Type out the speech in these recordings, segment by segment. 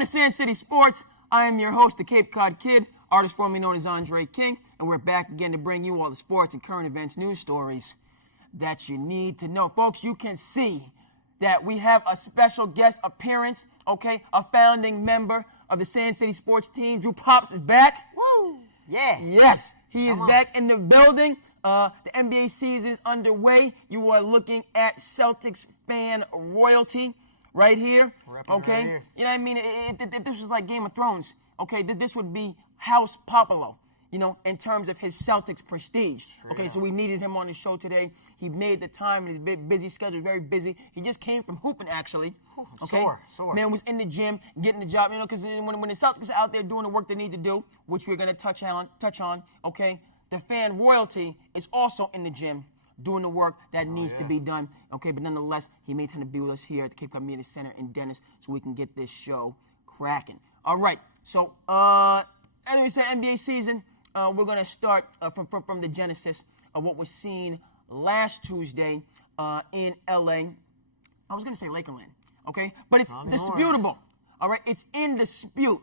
Welcome to SandCity Sports. I am your host, the Cape Cod Kid, artist formerly known as Andre King, and we're back again to bring you all the sports and current events news stories that you need to know. Folks, you can see that we have a special guest appearance, okay? A founding member of the SandCity Sports team. Drew Pops is back. Woo! Yeah. Yes, he is back in the building. The NBA season is underway. You are looking at Celtics fan royalty right here, okay? Right here. You know what I mean? If this was like Game of Thrones, okay, this would be House Popolo, you know, in terms of his Celtics prestige. Okay, so we needed him on the show today. He made the time in his busy schedule, very busy. He just came from hooping, actually. Okay? Sore. Man was in the gym, getting the job, you know, because when the Celtics are out there doing the work they need to do, which we're going to touch on, okay, the fan royalty is also in the gym, doing the work that needs to be done. Okay, but nonetheless, he made time to be with us here at the Cape Cod Media Center in Dennis so we can get this show cracking. All right, so as we said, NBA season, we're going to start from the genesis of what was seen last Tuesday in L.A. I was going to say Lakerland, okay? But it's disputable, all right? It's in dispute.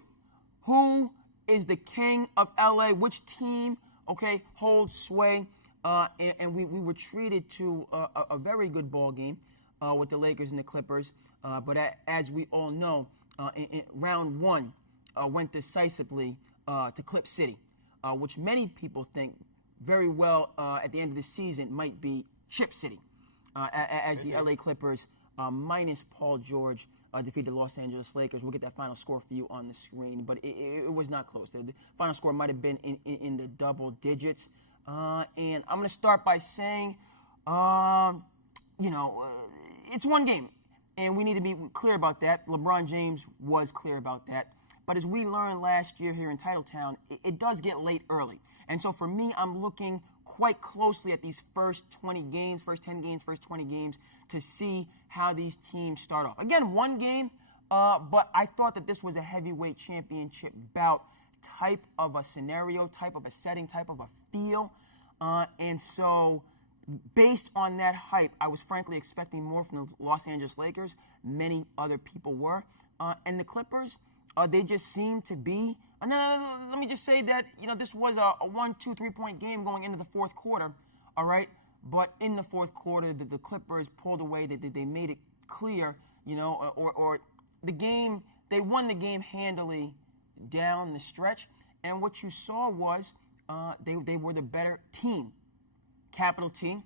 Who is the king of L.A.? Which team, okay, holds sway? And we were treated to a very good ball game with the Lakers and the Clippers. But as we all know, in round one went decisively to Clip City, which many people think very well at the end of the season might be Chip City, as the LA Clippers, minus Paul George, defeated the Los Angeles Lakers. We'll get that final score for you on the screen, but it was not close. The final score might have been in the double digits. And I'm going to start by saying, it's one game, and we need to be clear about that. LeBron James was clear about that. But as we learned last year here in Titletown, it does get late early. And so for me, I'm looking quite closely at these first 20 games, first 10 games, first 20 games to see how these teams start off. Again, one game, but I thought that this was a heavyweight championship bout type of a scenario, type of a setting, type of a feel. And so based on that hype, I was frankly expecting more from the Los Angeles Lakers. Many other people were. And the Clippers, they just seemed to be. And then let me just say that, this was a 1, 2, 3 point game going into the fourth quarter, all right? But in the fourth quarter, the Clippers pulled away. They made it clear, or the game, they won the game handily down the stretch. And what you saw was they were the better team, capital T,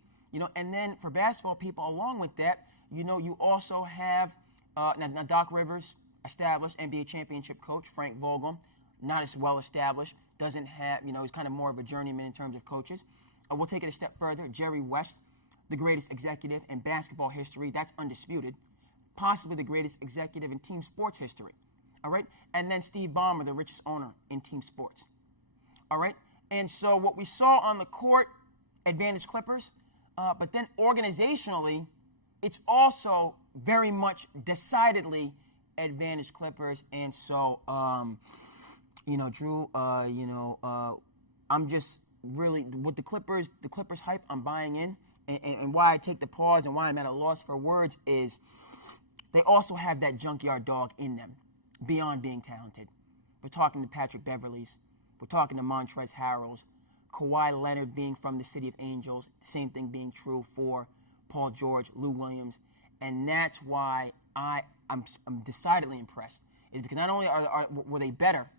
and then for basketball people, along with that, you also have now Doc Rivers, established NBA championship coach, Frank Vogel, not as well established, doesn't have, he's kind of more of a journeyman in terms of coaches. We'll take it a step further. Jerry West, the greatest executive in basketball history, that's undisputed, possibly the greatest executive in team sports history, all right? And then Steve Ballmer, the richest owner in team sports, all right? And so what we saw on the court, advantage Clippers, but then organizationally, it's also very much decidedly advantage Clippers. And so, Drew, I'm just really, with the Clippers hype, I'm buying in. And why I take the pause and why I'm at a loss for words is they also have that junkyard dog in them, beyond being talented. We're talking to Patrick Beverleys. We're talking to Montrezl Harrells, Kawhi Leonard being from the City of Angels, same thing being true for Paul George, Lou Williams, and that's why I'm decidedly impressed. Is because not only were they better,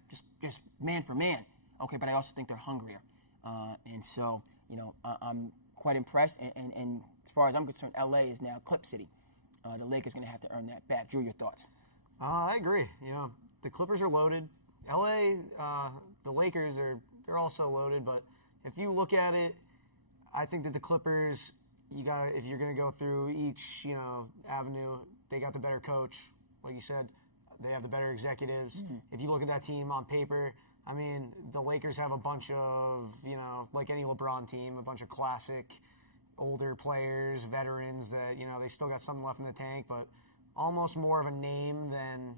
just man for man, okay, but I also think they're hungrier, and so I'm quite impressed. And as far as I'm concerned, LA is now Clip City. The Lakers going to have to earn that back. Drew, your thoughts? I agree. The Clippers are loaded. LA, the Lakers they're also loaded, but if you look at it, I think that the Clippers, if you're going to go through each, avenue, they got the better coach. Like you said, they have the better executives. Mm-hmm. If you look at that team on paper, I mean, the Lakers have a bunch of, like any LeBron team, a bunch of classic older players, veterans that, they still got something left in the tank, but almost more of a name than,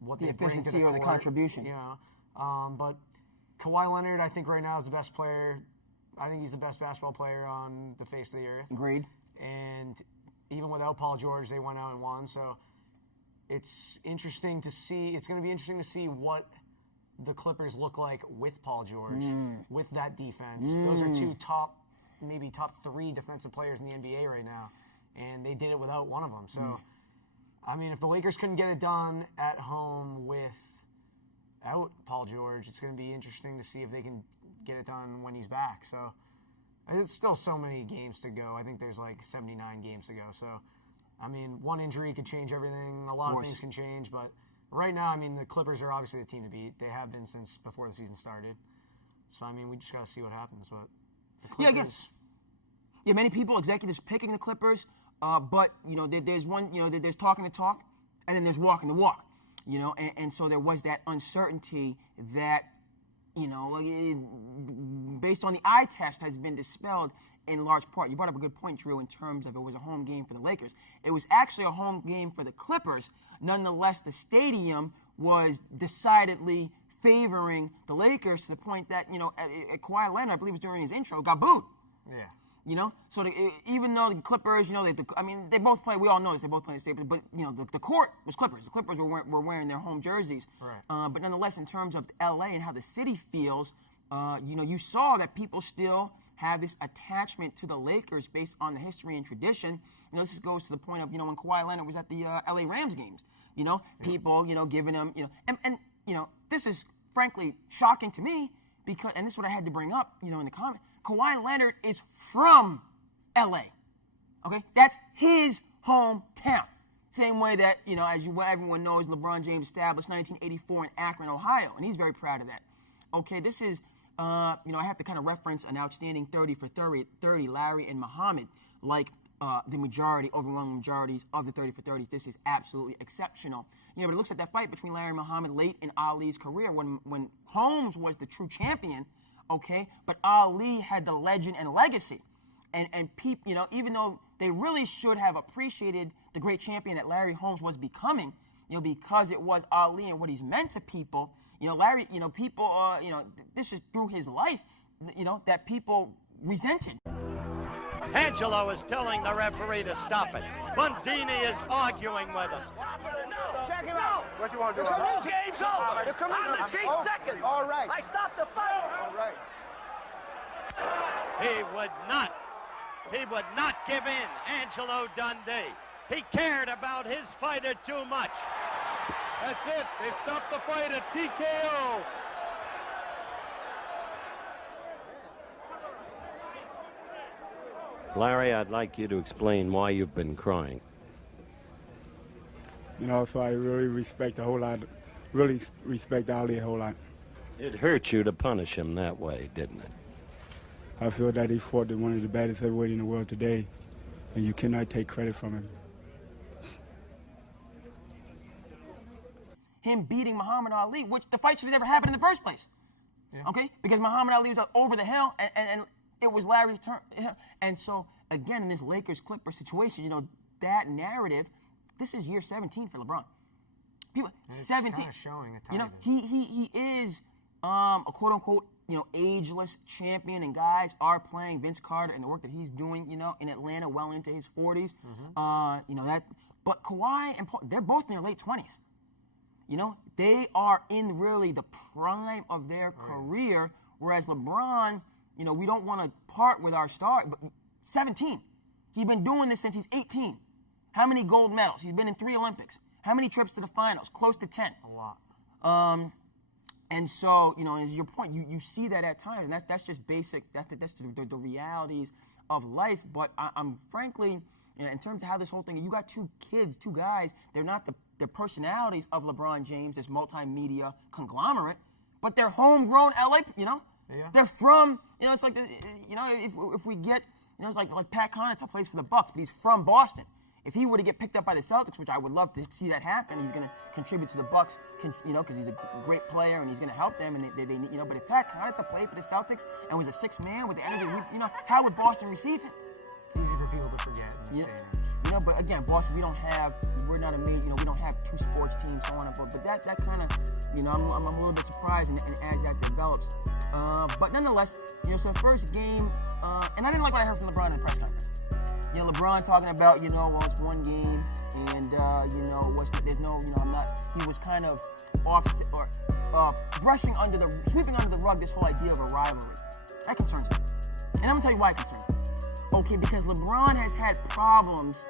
what they bring to the court, or the contribution. But Kawhi Leonard, I think right now is the best player. I think he's the best basketball player on the face of the earth. Agreed. And even without Paul George, they went out and won. So it's interesting to see. It's going to be interesting to see what the Clippers look like with Paul George, with that defense. Those are two maybe top 3 defensive players in the NBA right now, and they did it without one of them. So, I mean, if the Lakers couldn't get it done at home without Paul George, it's going to be interesting to see if they can get it done when he's back. So, there's still so many games to go. I think there's like 79 games to go. So, I mean, one injury could change everything. A lot of things can change, but right now, I mean, the Clippers are obviously the team to beat. They have been since before the season started. So, I mean, we just got to see what happens. But the Clippers... Yeah, many people, executives picking the Clippers, but, there's talking the talk, and then there's walking the walk, and so there was that uncertainty that, based on the eye test has been dispelled in large part. You brought up a good point, Drew, in terms of it was a home game for the Lakers. It was actually a home game for the Clippers. Nonetheless, the stadium was decidedly favoring the Lakers to the point that, Kawhi Leonard, I believe it was during his intro, got booed. Yeah. So even though the Clippers, they both play. We all know this. They both play in the stadium, but the court was Clippers. The Clippers were wearing their home jerseys. Right. But nonetheless, in terms of LA and how the city feels, you saw that people still have this attachment to the Lakers based on the history and tradition. This goes to the point of when Kawhi Leonard was at the LA Rams games. People giving him and this is frankly shocking to me because, and this is what I had to bring up in the comment. Kawhi Leonard is from LA. Okay? That's his hometown. Same way that, as everyone knows, LeBron James established 1984 in Akron, Ohio, and he's very proud of that. Okay, this is, I have to kind of reference an outstanding 30 for 30, Larry and Muhammad, like the overwhelming majorities of the 30 for 30s. This is absolutely exceptional. But it looks at that fight between Larry and Muhammad late in Ali's career when Holmes was the true champion. Okay, but Ali had the legend and legacy, and people, even though they really should have appreciated the great champion that Larry Holmes was becoming, because it was Ali and what he's meant to people. Larry, people, this is through his life, that people resented. Angelo is telling the referee to stop it. Bundini is arguing with him. Check him out. What you want to do? This game's over. I'm the chief second. All right. I stopped the fight. All right. He would not give in, Angelo Dundee. He cared about his fighter too much. That's it. They stopped the fight at TKO. Larry, I'd like you to explain why you've been crying. So I really respect respect Ali a whole lot. It hurt you to punish him that way, didn't it? I feel that he fought one of the baddest heavyweights in the world today, and you cannot take credit from him. Him beating Muhammad Ali, which the fight should have never happened in the first place. Yeah. Okay? Because Muhammad Ali was over the hill, and it was Larry's turn. And so, again, in this Lakers-Clippers situation, that narrative, this is year 17 for LeBron. People, it's 17. Kind of showing a tiny bit. He is a quote-unquote, ageless champion, and guys are playing Vince Carter and the work that he's doing, in Atlanta well into his 40s. That. But Kawhi and Paul, they're both in their late 20s. They are in really the prime of their career, whereas LeBron, we don't want to part with our star, but 17. He's been doing this since he's 18. How many gold medals? He's been in 3 Olympics. How many trips to the finals? Close to 10. A lot. And so, as your point, you see that at times, and that's just basic. That's the realities of life. But I'm frankly, in terms of how this whole thing, you got 2 kids, 2 guys. They're not the personalities of LeBron James, this multimedia conglomerate, but they're homegrown LA. Yeah. They're from. It's like if we get, it's like Pat Connaughton plays for the Bucks, but he's from Boston. If he were to get picked up by the Celtics, which I would love to see that happen, he's going to contribute to the Bucks, because he's a great player and he's going to help them. And they need, but if Pat Connaughton played for the Celtics and was a 6th man with the energy, how would Boston receive him? It's easy for people to forget in this day and age. But again, Boston, we're not a major, we don't have 2 sports teams, so on and so forth. But that kind of, I'm a little bit surprised, and as that develops. But nonetheless, so first game, and I didn't like what I heard from LeBron in the press conference. LeBron talking about, well, it's one game, and, there's no was kind of sweeping under the rug this whole idea of a rivalry. That concerns me. And I'm going to tell you why it concerns me. Okay, because LeBron has had problems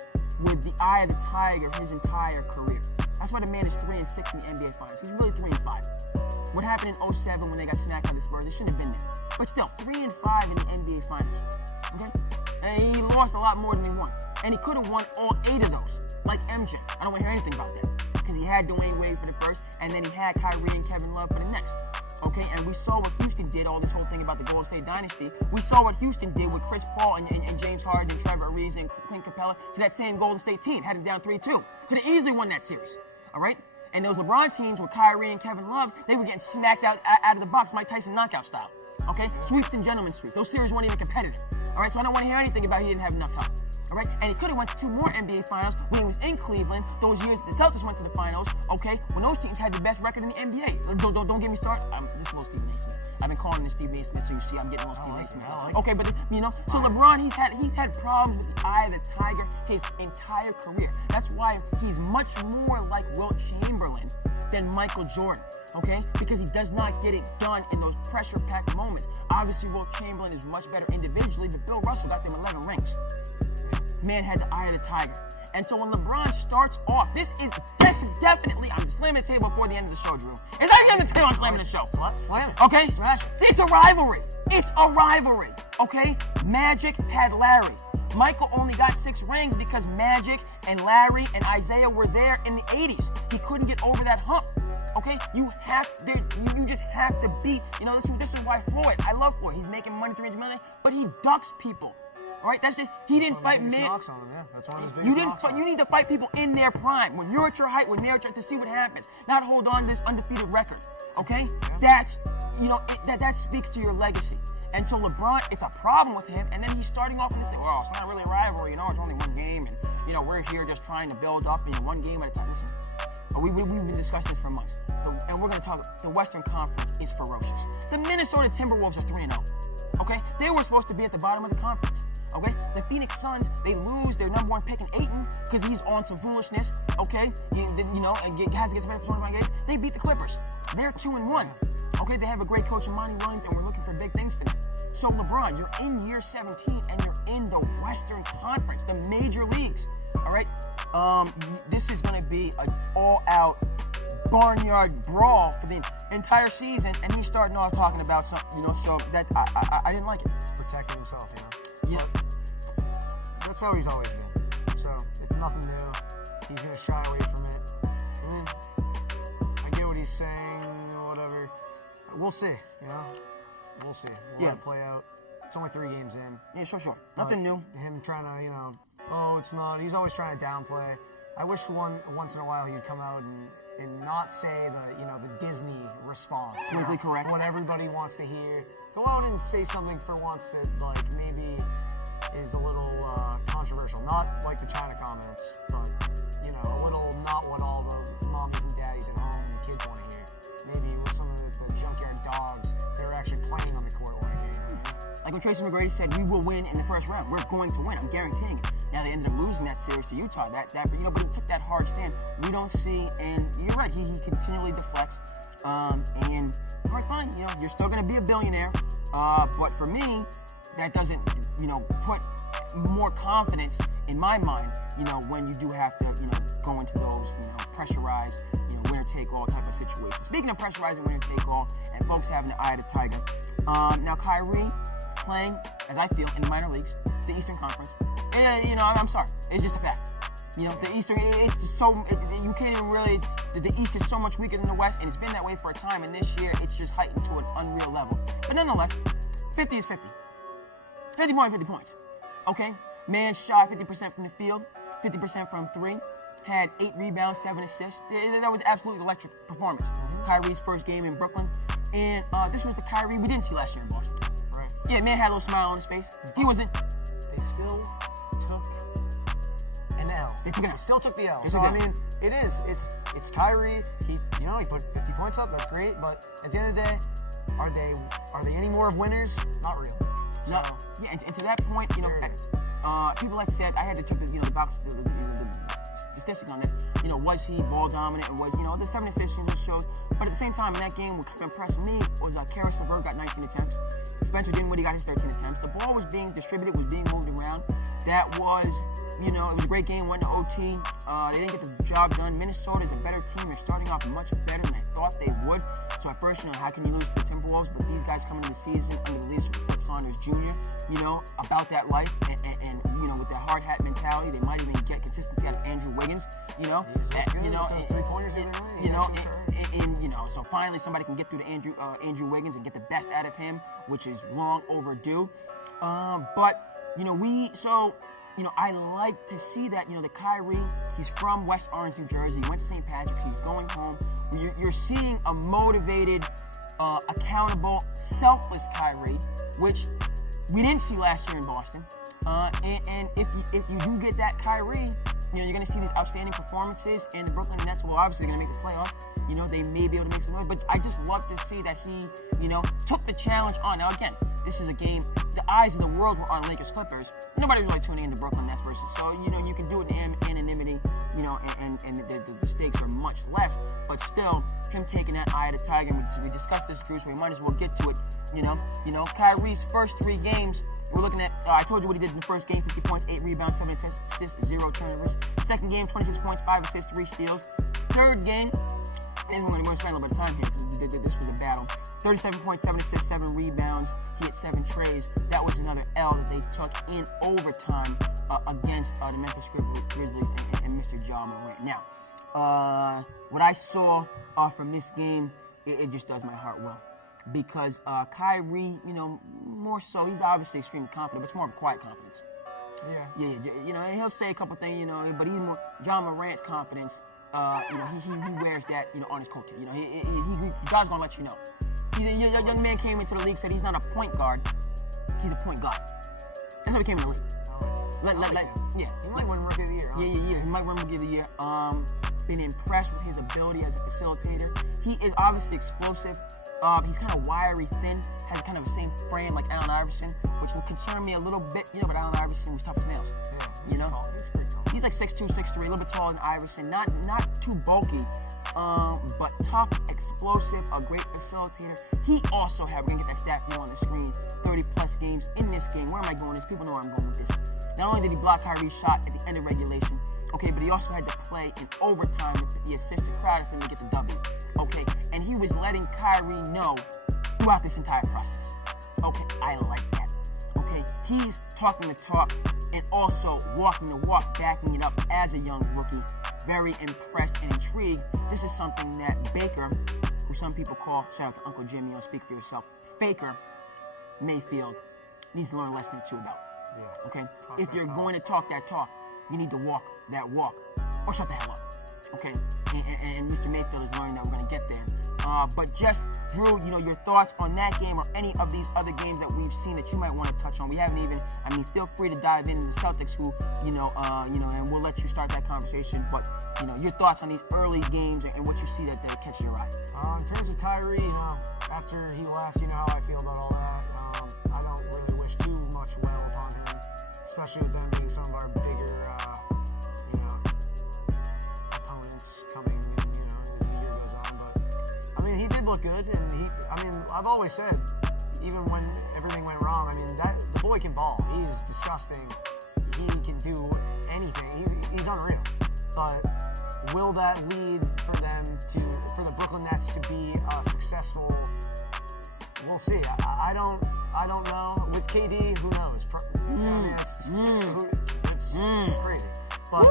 with the eye of the tiger his entire career. That's why the man is 3-6 in the NBA Finals. He's really 3-5. What happened in 2007 when they got smacked by the Spurs? They shouldn't have been there. But still, 3-5 in the NBA Finals. Okay? And he lost a lot more than he won. And he could have won all 8 of those, like MJ. I don't want to hear anything about that. Because he had Dwayne Wade for the first, and then he had Kyrie and Kevin Love for the next. Okay, and we saw what Houston did, all this whole thing about the Golden State dynasty. We saw what Houston did with Chris Paul and James Harden and Trevor Ariza and Clint Capella to that same Golden State team. Had him down 3-2. Could have easily won that series. All right? And those LeBron teams with Kyrie and Kevin Love, they were getting smacked out of the box, Mike Tyson knockout style. Okay? Sweeps and gentlemen's sweeps. Those series weren't even competitive. All right? So I don't want to hear anything about he didn't have enough help. All right? And he could have went to 2 more NBA Finals when he was in Cleveland. Those years the Celtics went to the Finals, okay, when those teams had the best record in the NBA. Don't get me started. This is a little Stephen A. Smith. I've been calling him Stephen A. Smith, so you see I'm getting a little Stephen A. Smith. Okay, but, so LeBron, he's had problems with the eye of the tiger his entire career. That's why he's much more like Wilt Chamberlain than Michael Jordan. Okay? Because he does not get it done in those pressure-packed moments. Obviously, Wilt Chamberlain is much better individually, but Bill Russell got them 11 rings. Man had the eye of the tiger. And so when LeBron starts off, this is definitely, I'm slamming the table before the end of the show, Drew. It's not even the table, I'm slamming the show. Slam it. Okay? Smash it. It's a rivalry. It's a rivalry. Okay? Magic had Larry. Michael only got 6 rings because Magic and Larry and Isaiah were there in the 80s. He couldn't get over that hump. Okay? You just have to beat, this is why Floyd, I love Floyd. He's making money, $300 million, but he ducks people. All right, he didn't fight man. That's one of his biggest knocks on him. You need to fight people in their prime, when you're at your height, when they're at your, to see what happens. Not hold on to this undefeated record. Okay, yeah. That speaks to your legacy. And so LeBron, it's a problem with him. And then he's starting off and they say, well, it's not really a rivalry. It's only one game, and we're here just trying to build up, one game at a time. Listen, we've been discussing this for months, and we're going to talk. The Western Conference is ferocious. The Minnesota Timberwolves are 3-0. Okay, they were supposed to be at the bottom of the conference. Okay, the Phoenix Suns, they lose their number 1 pick in Ayton because he's on some foolishness. Okay, and has to get some better 25 games. They beat the Clippers. They're 2-1. Okay, they have a great coach in Monty Williams, and we're looking for big things for them. So LeBron, you're in year 17, and you're in the Western Conference, the major leagues. All right, this is going to be an all-out barnyard brawl for the entire season, and he's starting off talking about something, so that I didn't like it. He's protecting himself, Yeah. But that's how he's always been. So it's nothing new. He's going to shy away from it. I get what he's saying, whatever. We'll see, We'll see. We'll let it play out. It's only 3 games in. Yeah, sure. Nothing new. Him trying to, it's not. He's always trying to downplay. I wish once in a while he would come out and not say the Disney response. Politically correct. What everybody wants to hear. Go out and say something for once that maybe is a little controversial. Not like the China comments, but a little not what all the mommies and daddies at home and the kids want to hear. Maybe with some of the junkyard dogs that are actually playing on the court want to hear. Like when Tracy McGrady said, we will win in the first round. We're going to win. I'm guaranteeing it. Now they ended up losing that series to Utah. But he took that hard stand. We don't see, and you're right. He continually deflects. And all right, fine. You're still going to be a billionaire. But for me, that doesn't, put more confidence in my mind. When you do have to, go into those, pressurized, winner-take-all type of situations. Speaking of pressurizing winner-take-all, and folks having the eye of the tiger. Now Kyrie playing, as I feel, in the minor leagues, the Eastern Conference. I'm sorry. It's just a fact. The Eastern, it's just so, you can't even really, the East is so much weaker than the West, and it's been that way for a time, and this year, it's just heightened to an unreal level. But nonetheless, 50 is 50. 50 more than 50 points. Okay? Man shot 50% from the field, 50% from 3, had 8 rebounds, 7 assists. That was absolutely electric performance. Kyrie's first game in Brooklyn, and this was the Kyrie we didn't see last year in Boston. Right. Yeah, man had a little smile on his face. He wasn't. They still took an L. They took an L. They still took the L. They So took I the L. mean, it is. It's Kyrie. He put 50 points up. That's great. But at the end of the day, are they any more of winners? Not really. No. Yeah, and to that point, people had said I had to check the box, the statistics on this. Was he ball dominant and was, the 7 assists just shows. But at the same time, in that game, what kind of impressed me was Karis LeVert got 19 attempts. Spencer Dinwiddie got his 13 attempts. The ball was being distributed, was being moved around. That was, it was a great game, went to OT. They didn't get the job done. Minnesota is a better team. They're starting off much better than I thought they would. So at first, how can you lose to the Timberwolves? But these guys coming into the season under the leadership of Saunders Jr., about that life and with that hard hat mentality, they might even get consistency out of Andrew Wiggins. So finally somebody can get through to Andrew Wiggins and get the best out of him, which is long overdue. I like to see that, the Kyrie, he's from West Orange, New Jersey. He went to St. Patrick's. He's going home. You're seeing a motivated, accountable, selfless Kyrie, which we didn't see last year in Boston. And if you do get that Kyrie, you're going to see these outstanding performances, and the Brooklyn Nets will obviously going to make the playoffs. They may be able to make some noise, but I just love to see that he, took the challenge on. Now, again, this is a game, the eyes of the world were on Lakers Clippers. Nobody was really tuning in to Brooklyn Nets versus. So, you can do it in anonymity, and the stakes are much less, but still, him taking that eye of the tiger, we discussed this, Drew, so we might as well get to it. Kyrie's first 3 games, we're looking at, I told you what he did in the first game, 50 points, 8 rebounds, 7 assists, 0 turnovers. Second game, 26 points, 5 assists, 3 steals. Third game, and we're going to spend a little bit of time here because this was a battle. 37 points, 7 assists, 7 rebounds. He had 7 trays. That was another L that they took in overtime against the Memphis Grizzlies and Mr. Ja Morant. Now, what I saw from this game, it just does my heart well. Because Kyrie, more so, he's obviously extremely confident, but it's more of a quiet confidence. Yeah. And he'll say a couple things, but he's more, Ja Morant's confidence, he wears that, on his coattail. God's gonna let you know. He's a young man came into the league, said he's not a point guard, he's a point guard. That's how he came in the league. He might win Rookie of the Year. Yeah. He might win Rookie of the Year. Been impressed with his ability as a facilitator. He is obviously explosive. He's kind of wiry, thin, has kind of the same frame like Allen Iverson, which would concern me a little bit, but Allen Iverson was tough as nails. Yeah, he's tall. He's pretty tall. He's like 6'2", 6'3", a little bit taller than Iverson. Not too bulky, but tough, explosive, a great facilitator. He also had, we're going to get that stat on the screen, 30-plus games in this game. Where am I going with this? People know where I'm going with this. Not only did he block Kyrie's shot at the end of regulation, but he also had to play in overtime with the assist to Crowder for him to get the W. And he was letting Kyrie know throughout this entire process. I like that. He's talking the talk and also walking the walk, backing it up as a young rookie. Very impressed and intrigued. This is something that Baker, who some people call, shout out to Uncle Jimmy, on Speak for Yourself, Faker Mayfield, needs to learn a lesson or two about. If you're going to talk that talk, you need to walk that walk, or shut the hell up. And Mr. Mayfield is learning that we're going to get there. But just, Drew, your thoughts on that game or any of these other games that we've seen that you might want to touch on. We haven't even, feel free to dive into the Celtics who, and we'll let you start that conversation. But, your thoughts on these early games and what you see that catch your eye. In terms of Kyrie, after he left, you know how I feel about all that. I don't really wish too much well upon him, especially with them being some of our bigger, opponents coming in, as the year goes on. But, he did look good, and I've always said, even when everything went wrong, the boy can ball. He's disgusting. He can do anything. He's unreal. But will that lead for the Brooklyn Nets to be successful? We'll see. I don't know. With KD, who knows? It's crazy. But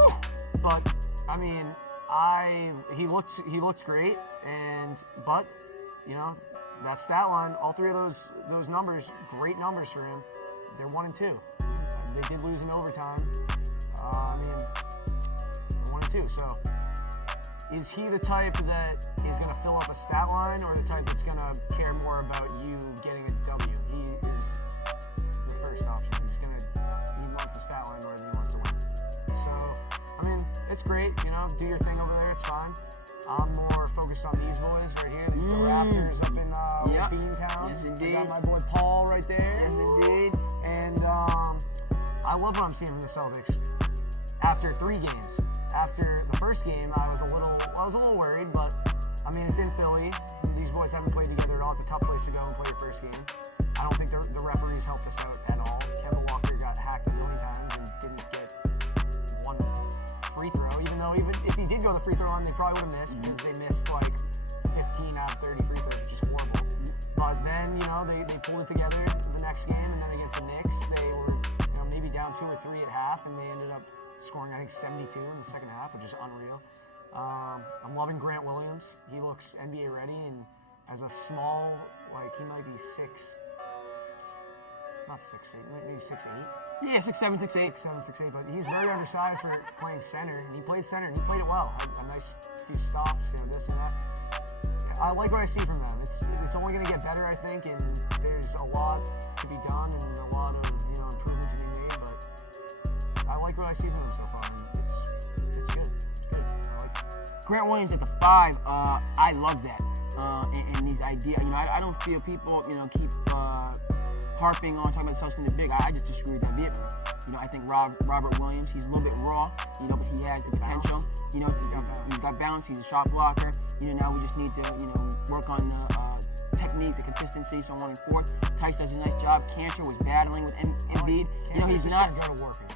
he looked great, but that stat line, all 3 of those numbers, great numbers for him. They're 1 and 2. They did lose in overtime. They're 1 and 2. So, is he the type that is going to fill up a stat line, or the type that's going to care more about you getting a W? He is the first option. He wants a stat line more than he wants to win. So, it's great. Do your thing over there. It's fine. I'm more focused on these boys right here. These little Raptors up in Beantown. Yes, indeed. I got my boy Paul right there. Yes, indeed. And I love what I'm seeing from the Celtics. After 3 games, after the first game, I was a little worried, but I mean, it's in Philly. These boys haven't played together at all. It's a tough place to go and play your first game. I don't think the referees helped us out at all. Kemba Walker got hacked a million times and didn't get one free throw, even though if he did go the free throw line, they probably would have missed because they missed like 15 out of 30 free throws, which is horrible. But then, they pulled it together the next game, and then against the Knicks, they were maybe down 2 or 3 at half, and they ended up scoring, I think, 72 in the second half, which is unreal. I'm loving Grant Williams. He looks NBA ready, and as a small, he might be not 6'8", maybe 6'8". Yeah, 6'7", 6'8". 6'7", 6'8", but he's very undersized for playing center, and he played center, and he played it well. A nice few stops, this and that. I like what I see from them. It's only going to get better, I think, and there's a lot to be done and a lot of improvement to be made. But I like what I see from them so far, and it's good. It's good. I like it. Grant Williams at the 5. I love that. And these ideas. I don't feel people keep harping on talking about the Celtics in the big. I just disagree with that vehemently. I think Robert Williams, he's a little bit raw, but he has the potential. He's got balance, he's a shot blocker. Now we just need to, work on the technique, the consistency, so on and forth. Tice does a nice job. Cantor was battling with Embiid. He's not.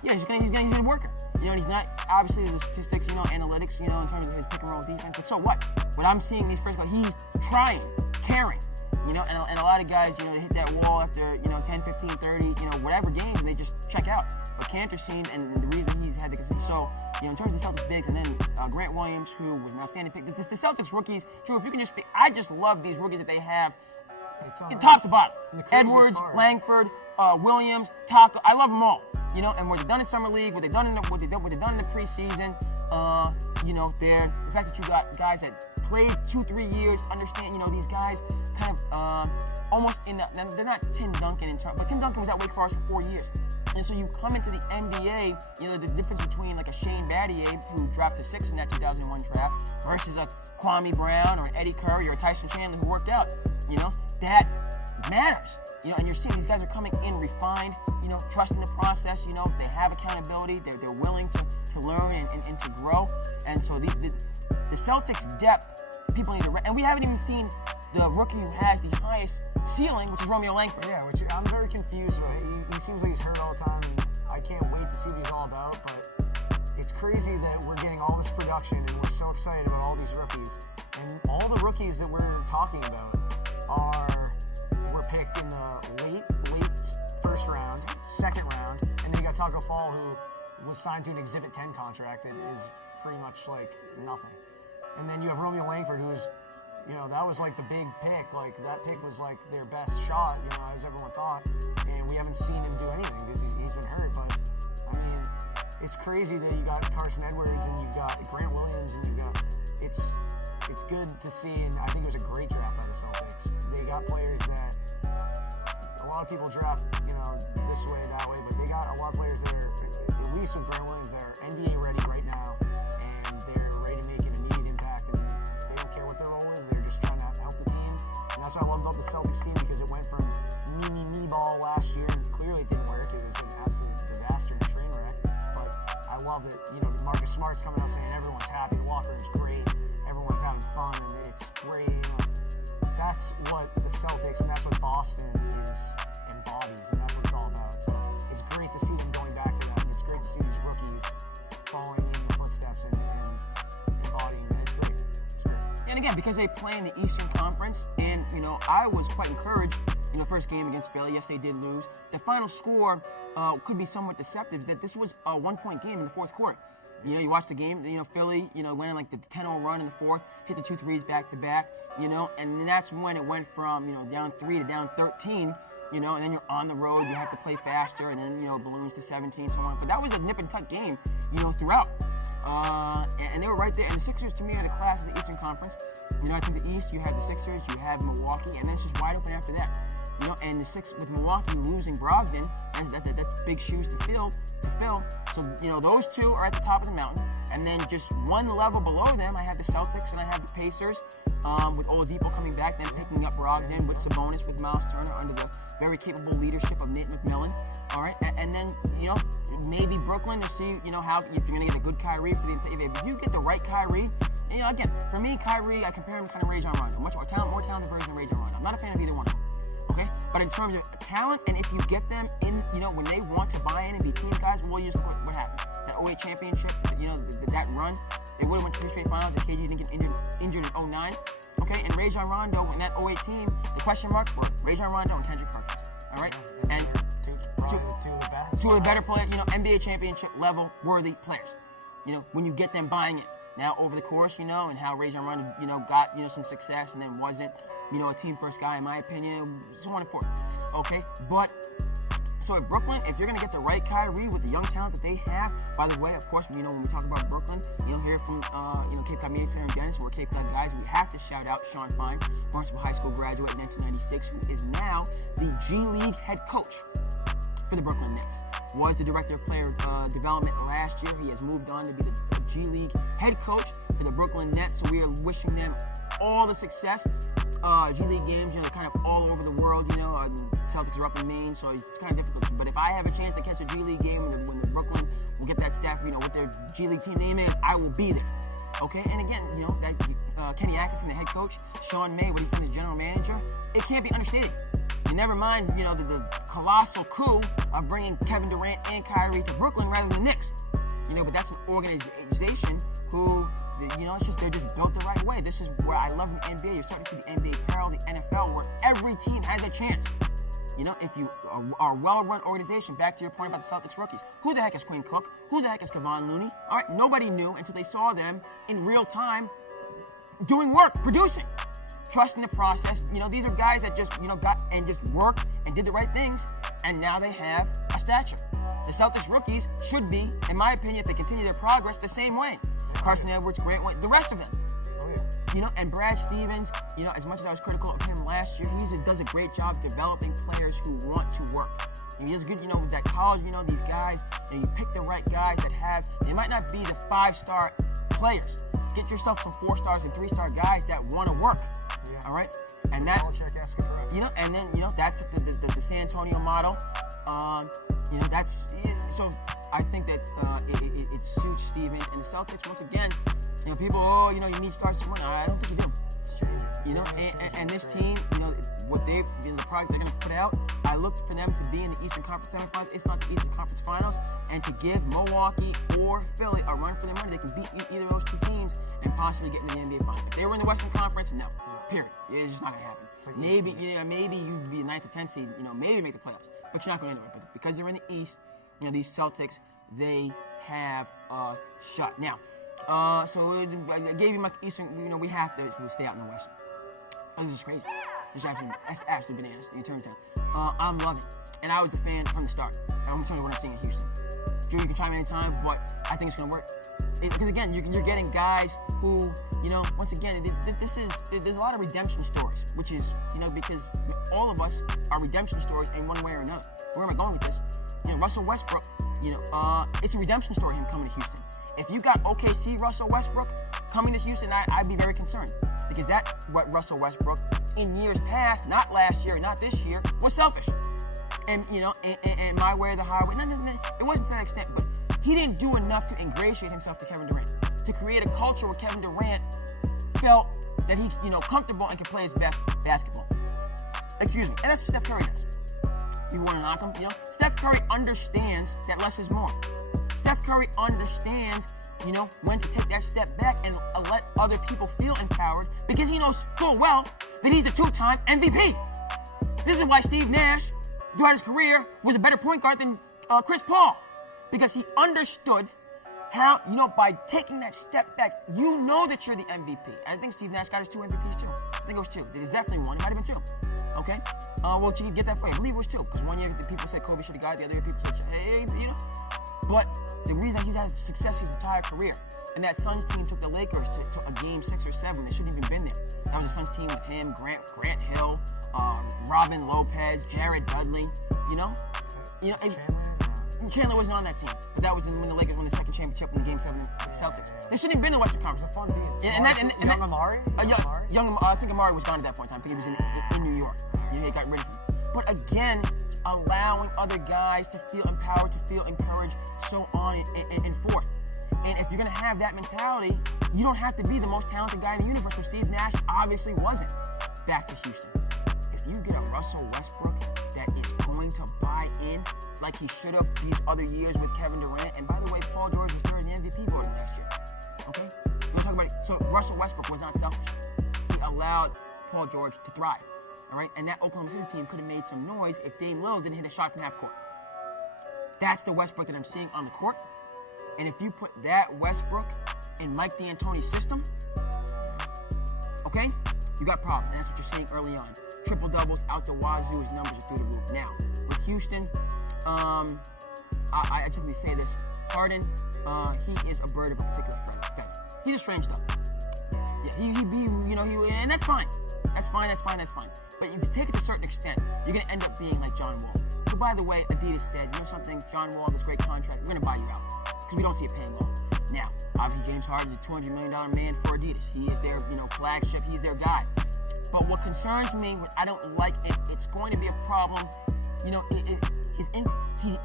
Yeah, he's a worker. He's not, obviously, the statistics, analytics, in terms of his pick and roll defense. But so what? What I'm seeing these first guys, he's trying, caring. And a lot of guys, they hit that wall after, 10, 15, 30, whatever games, and they just check out. But Cantor seemed, and the reason he's had the consistency. So, in terms of the Celtics bigs, and then Grant Williams, who was an outstanding pick. The Celtics rookies, Drew, if you can I just love these rookies that they have, top to bottom. Edwards, Langford, Williams, Taco. I love them all. And what they've done in summer league, what they've done in the preseason. The fact that you got guys that played 2-3 years, understand. These guys kind of almost they're not Tim Duncan but Tim Duncan was at Wake Forest for 4 years. And so you come into the NBA, the difference between like a Shane Battier, who dropped to 6 in that 2001 draft, versus a Kwame Brown or an Eddie Curry or a Tyson Chandler who worked out, that matters. And you're seeing these guys are coming in refined, trusting the process, they have accountability, they're willing to learn and to grow. And so the Celtics' depth, people need to, and we haven't even seen the rookie who has the highest ceiling, which is Romeo Langford. Yeah, which I'm very confused with. He seems like he's hurt all the time, and I can't wait to see what he's all about, but it's crazy that we're getting all this production, and we're so excited about all these rookies. And all the rookies that we're talking about were picked in the late first round, second round, and then you got Taco Fall, who was signed to an Exhibit 10 contract that is pretty much like nothing. And then you have Romeo Langford, who's, that was like the big pick. Like, that pick was like their best shot, as everyone thought. And we haven't seen him do anything because he's been hurt. But, I mean, it's crazy that you got Carson Edwards and you've got Grant Williams and you've got, it's good to see. And I think it was a great draft by the Celtics. They got players that a lot of people draft, this way, that way. But they got a lot of players that are, at least with Grant Williams, that are NBA ready right now. And they're ready to make an immediate impact. And they don't care what their role is. They're just trying to help the team. And that's what I love about the Celtics team, because it went from me ball last year, and clearly it didn't work. It was an absolute disaster and a train wreck. But I love that, Marcus Smart's coming out saying everyone's happy, the locker room's great, everyone's having fun, and it's great. That's what the Celtics and that's what Boston embodies, and that's what it's all about. So it's great to see them going back to that, and it's great to see these rookies following in the footsteps and embodying that. It's great. And again, because they play in the Eastern Conference, and I was quite encouraged. First game against Philly, yes, they did lose. The final score could be somewhat deceptive. That this was a 1-point game in the fourth quarter. You watch the game. Philly, went on like the 10-0 run in the fourth, hit the 2 threes back to back. And that's when it went from down 3 to down 13. And then you're on the road. You have to play faster, and then balloons to 17, so on. But that was a nip and tuck game, throughout. And they were right there. And the Sixers, to me, are the class of the Eastern Conference. I think the East, you have the Sixers, you have Milwaukee, and then it's just wide open after that. And the Six with Milwaukee losing Brogdon, that's big shoes to fill. So those two are at the top of the mountain, and then just one level below them, I have the Celtics and I have the Pacers, with Oladipo coming back, then picking up Brogdon with Sabonis, with Miles Turner under the very capable leadership of Nate McMillan. All right, and then maybe Brooklyn to see, how if you're gonna get a good Kyrie for the if you get the right Kyrie. Again, for me, Kyrie, I compare him to kind of Rajon Rondo, much more talented version of Rajon Rondo. I'm not a fan of either one of them. Okay, but in terms of talent, and if you get them in, when they want to buy in and be team guys, well, you just what happened? That 08 championship, that run, they would have went to 2 straight finals if KD didn't get injured in 09. Okay, and Rajon Rondo in that 08 team, the question marks were Rajon Rondo and Kendrick Perkins. All right, and two of the better players, NBA championship level worthy players. When you get them buying it. Now over the course, and how Rajon Rondo, got some success and then wasn't, a team first guy in my opinion, so on and forth. Okay, but so at Brooklyn, if you're gonna get the right Kyrie with the young talent that they have, by the way, of course, when we talk about Brooklyn, here from Cape Cod Media Center in Dennis, we're Cape Cod guys. We have to shout out Sean Fine, Barnstable High School graduate in 1996, who is now the G League head coach for the Brooklyn Nets. Was the director of player development last year. He has moved on to be the G League head coach for the Brooklyn Nets. So we are wishing them all the success. G League games, they're kind of all over the world. Celtics are up in Maine, so it's kind of difficult. But if I have a chance to catch a G League game when the Brooklyn will get that staff, what their G League team name is, I will be there. Okay, and again, that Kenny Atkinson, the head coach, Sean May, what he's done as general manager, it can't be understated. And never mind, the colossal coup of bringing Kevin Durant and Kyrie to Brooklyn rather than the Knicks. But that's an organization who, they're just built the right way. This is where I love the NBA. You're starting to see the NBA parallel the NFL, where every team has a chance. If you are a well-run organization, back to your point about the Celtics rookies, who the heck is Quinn Cook? Who the heck is Kevon Looney? All right, nobody knew until they saw them in real time doing work, producing. Trusting the process. These are guys that just, got and just worked and did the right things, and now they have a stature. The Celtics rookies should be, in my opinion, if they continue their progress, the same way. Carson Edwards, Grant White, the rest of them. And Brad Stevens, as much as I was critical of him last year, he does a great job developing players who want to work. And he does good, with that college, these guys, you pick the right guys that they might not be the 5-star players. Get yourself some 4-stars and 3-star guys that want to work. Yeah. All right, and that and then that's the San Antonio model. That's so I think that it suits Stevens and the Celtics once again. People, you need stars to win. I don't think you do. It's changing. And this team, what the product they're going to put out. I look for them to be in the Eastern Conference semifinals. It's not the Eastern Conference Finals, and to give Milwaukee or Philly a run for their money. They can beat either of those two teams and possibly get in the NBA Finals. If they were in the Western Conference, no. Period. It's just not going to happen. Maybe you'd be a 9th or 10th seed, maybe make the playoffs, but you're not going anywhere. But because they're in the East, these Celtics, they have a shot. Now, so I gave you my Eastern. We have to stay out in the West. This is crazy. That's absolutely bananas. In terms of I'm loving it, and I was a fan from the start. I'm telling you what I'm seeing in Houston. Drew, you can chime in anytime, but I think it's going to work. Because again, you're getting guys who, once again, there's a lot of redemption stories, which is, because all of us are redemption stories in one way or another. Where am I going with this? Russell Westbrook, it's a redemption story, him coming to Houston. If you got OKC Russell Westbrook coming to Houston, I'd be very concerned. Because that's what Russell Westbrook, in years past, not last year, not this year, was selfish. And, and my way or the highway. No, it wasn't to that extent, but he didn't do enough to ingratiate himself to Kevin Durant, to create a culture where Kevin Durant felt that he, comfortable and could play his best basketball. Excuse me. And that's what Steph Curry does. You want to knock him, Steph Curry understands that less is more. Steph Curry understands, when to take that step back and let other people feel empowered, because he knows full well that he's a 2-time MVP. This is why Steve Nash, throughout his career, was a better point guard than Chris Paul. Because he understood how, by taking that step back, that you're the MVP. And I think Steve Nash got his 2 MVPs too. I think it was 2. There's definitely 1. It might have been 2. Okay? Well, you can get that for you. I believe it was 2. Because one year the people said Kobe should have got it. The other year people said, hey, But the reason he's had success his entire career, and that Suns team took the Lakers to a game 6 or 7. They shouldn't even been there. That was a Suns team with him, Grant Hill, Robin Lopez, Jared Dudley. Chandler wasn't on that team, but that was when the Lakers won the second championship in Game 7 with the Celtics. They shouldn't have been in the Western Conference. It was a fun team. And Young Amari? I think Amari was gone at that point in time. I think he was in New York. He got rid of him. but again, allowing other guys to feel empowered, to feel encouraged, so on and forth. And if you're going to have that mentality, you don't have to be the most talented guy in the universe, which Steve Nash obviously wasn't. Back to Houston. If you get a Russell Westbrook that is going to buy in like he should have these other years with Kevin Durant, and by the way, Paul George was third in the MVP voting last year. Okay? We're talking about it. So Russell Westbrook was not selfish. He allowed Paul George to thrive. All right? And that Oklahoma City team could have made some noise if Dame Lillard didn't hit a shot from half court. That's the Westbrook that I'm seeing on the court. And if you put that Westbrook in Mike D'Antoni's system, okay, you got problems. And that's what you're seeing early on. Triple doubles out the wazoo, his numbers are through the roof. Now, with Houston, I simply say this: Harden, he is a bird of a particular feather. He's a strange duck. Yeah, and that's fine. That's fine. But if you take it to a certain extent, you're gonna end up being like John Wall. So, by the way, Adidas said, you know something, John Wall, this great contract, we're gonna buy you out because we don't see it paying off. Now, obviously, James Harden is a $200 million man for Adidas. He is their, flagship. He's their guy. But what concerns me, what I don't like, and it's going to be a problem, he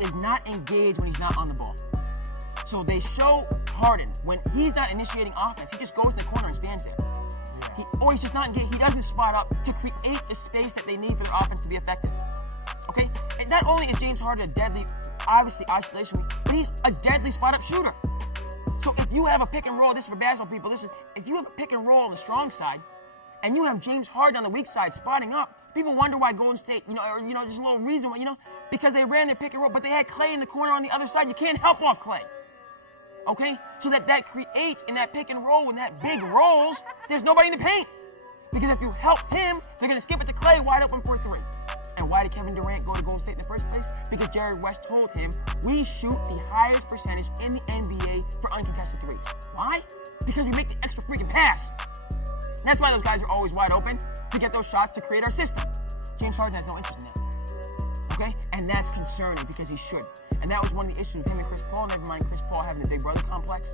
is not engaged when he's not on the ball. So they show Harden, when he's not initiating offense, he just goes in the corner and stands there. He's just not engaged. He doesn't spot up to create the space that they need for their offense to be effective. Okay? And not only is James Harden a deadly, obviously, isolation, but he's a deadly spot-up shooter. So if you have a pick and roll, this is for basketball people, if you have a pick and roll on the strong side, and you have James Harden on the weak side spotting up, people wonder why Golden State, there's a little reason why, because they ran their pick and roll, but they had Clay in the corner on the other side. You can't help off Clay. Okay? So that creates in that pick and roll, when that big rolls, there's nobody in the paint. Because if you help him, they're going to skip it to Clay wide open for a three. And why did Kevin Durant go to Golden State in the first place? Because Jerry West told him, we shoot the highest percentage in the NBA for uncontested threes. Why? Because we make the extra freaking pass. That's why those guys are always wide open, to get those shots to create our system. James Harden has no interest in that. Okay? And that's concerning because he should. And that was one of the issues with him and Chris Paul. Never mind Chris Paul having the big brother complex.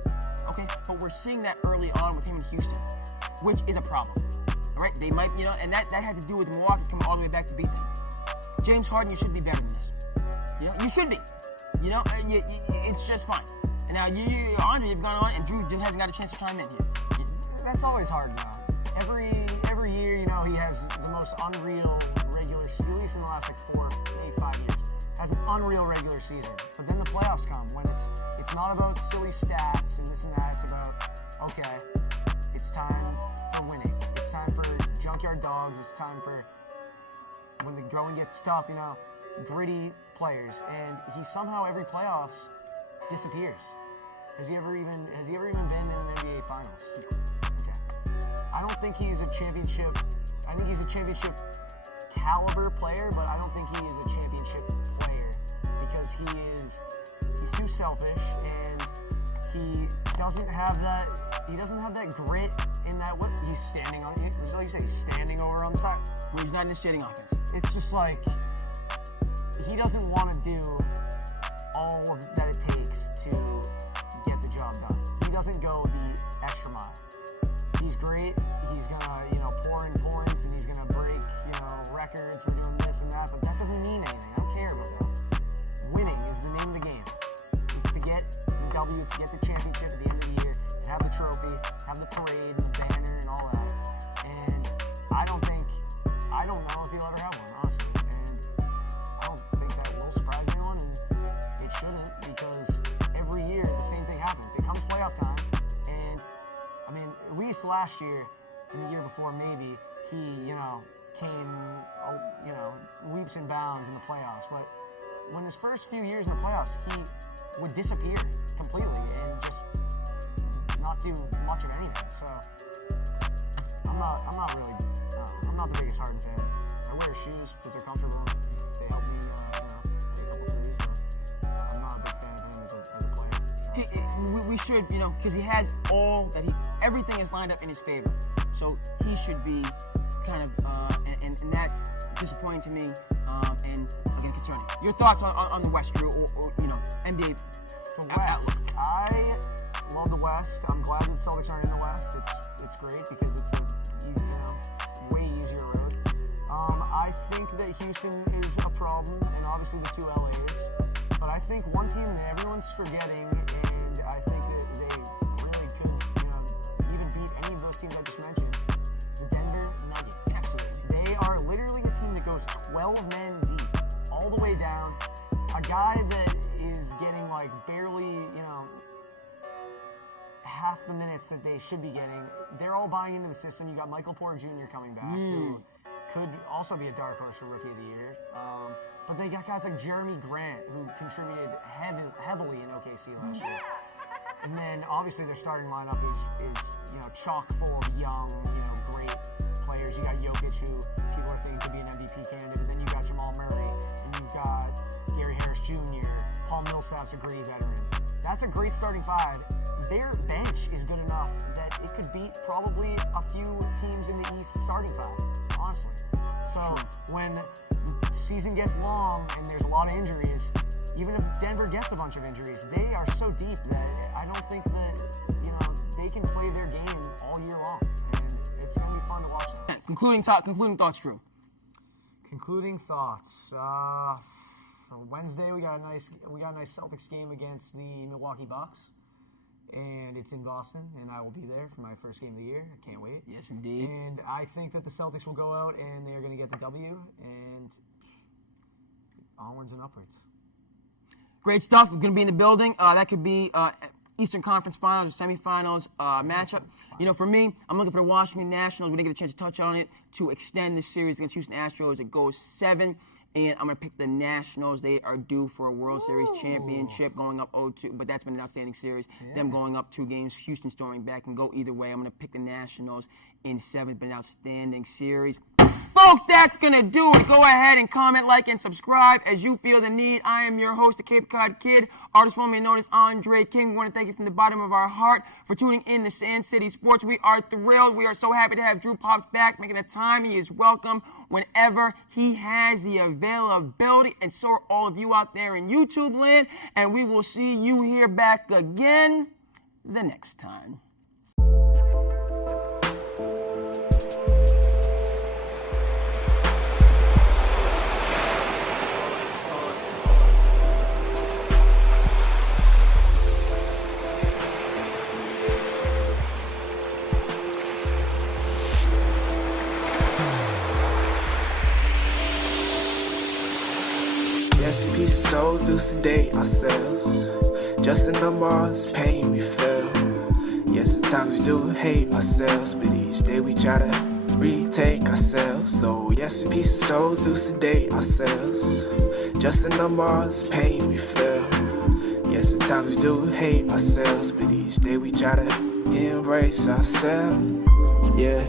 Okay? But we're seeing that early on with him in Houston, which is a problem. All right? They might, and that had to do with Milwaukee coming all the way back to beat them. James Harden, you should be better than this. You should be. It's just fine. And now Andre, you've gone on, and Drew hasn't got a chance to chime in here. That's always hard now. Every year, he has the most unreal regular season, at least in the last 4, maybe 5 years, has an unreal regular season. But then the playoffs come when it's not about silly stats and this and that. It's about, okay, it's time for winning. It's time for junkyard dogs. It's time for when the going gets tough, gritty players. And he somehow every playoffs disappears. Has he ever even been in an NBA Finals? I don't think he's a championship. I think he's a championship caliber player, but I don't think he is a championship player because he's too selfish and he doesn't have that grit in that what he's standing on. Like you say, he's standing over on the side. Well, he's not initiating offense. It's just like he doesn't want to do all that it takes to get the job done. He doesn't go the extra mile. He's great. He's gonna, pour in points and he's gonna break, records for doing this and that. But that doesn't mean anything. I don't care about that. Winning is the name of the game. It's to get the W. It's to get the championship at the end of the year, and have the trophy, have the parade, and the banner, and all that. And I don't know if he'll ever have one, honestly. And I don't think that will surprise anyone, and it shouldn't, because every year the same thing happens. It comes playoff time. At least last year and the year before, maybe he, came, leaps and bounds in the playoffs. But when his first few years in the playoffs, he would disappear completely and just not do much of anything. So I'm not the biggest Harden fan. I wear shoes because they're comfortable. They help me, hit a couple threes, but I'm not a big fan of him as a player. We should, because he has everything is lined up in his favor. So he should be kind of, and that's disappointing to me, and again concerning. Your thoughts on the West, Drew, or NBA? The West. I love the West. I'm glad the Celtics aren't in the West. It's great because it's a way easier road. I think that Houston is a problem, and obviously the two LAs. But I think one team that everyone's forgetting, and I think that they really could, even beat any of those teams I just mentioned, the Denver Nuggets. Absolutely. They are literally a team that goes 12 men deep, all the way down. A guy that is getting like barely, half the minutes that they should be getting. They're all buying into the system. You got Michael Porter Jr. coming back, who could also be a dark horse for Rookie of the Year. But they got guys like Jeremy Grant, who contributed heavily in OKC last year. And then obviously their starting lineup is chock full of young, great players. You got Jokic, who people are thinking could be an MVP candidate. But then you got Jamal Murray, and you've got Gary Harris Jr. Paul Millsap's a gritty veteran. That's a great starting five. Their bench is good enough that it could beat probably a few teams in the East starting five, honestly. So when the season gets long and there's a lot of injuries, even if Denver gets a bunch of injuries, they are so deep that I don't think that, they can play their game all year long. And it's going to be fun to watch them. Concluding thoughts, Drew. Concluding thoughts. Wednesday we got a nice Celtics game against the Milwaukee Bucks, and it's in Boston, and I will be there for my first game of the year. I can't wait. Yes, indeed. And I think that the Celtics will go out and they are going to get the W, and onwards and upwards. Great stuff. We're going to be in the building. That could be Eastern Conference Finals or semifinals matchup. For me, I'm looking for the Washington Nationals. We didn't get a chance to touch on it, to extend this series against Houston Astros. It goes 7. And I'm going to pick the Nationals. They are due for a World Series championship, going up 0-2. But that's been an outstanding series. Yeah. Them going up 2 games, Houston storming back, and go either way. I'm going to pick the Nationals in 7. It's been an outstanding series. Folks, that's going to do it. Go ahead and comment, like, and subscribe as you feel the need. I am your host, the Cape Cod Kid, artist formerly known as Andre King. We want to thank you from the bottom of our heart for tuning in to SandCity Sports. We are thrilled. We are so happy to have Drew Pops back, making the time. He is welcome whenever he has the availability. And so are all of you out there in YouTube land. And we will see you here back again the next time. Yes, we piece of souls do sedate ourselves. Just a number of this pain we feel. Yes, at times we do hate ourselves, but each day we try to retake ourselves. So yes, we piece of souls do sedate ourselves. Just a number of this pain we feel. Yes, at times we do hate ourselves, but each day we try to embrace ourselves. Yeah.